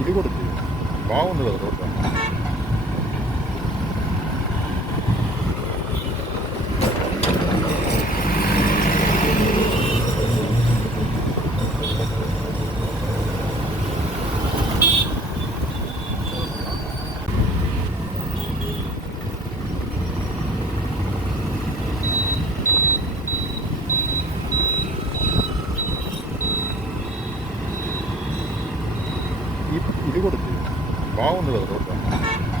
이거거든요. 마흔으로 들어올까? 일곱 개. 마흔으로 들어온다.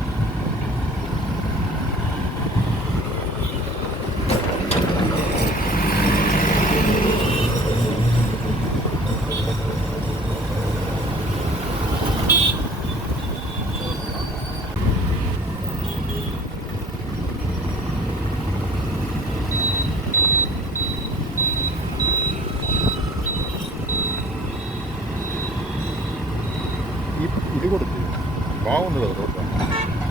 이거 걸었지 마흔으로 들어왔다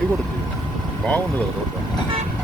일곱 대. 마흔으로 들었다.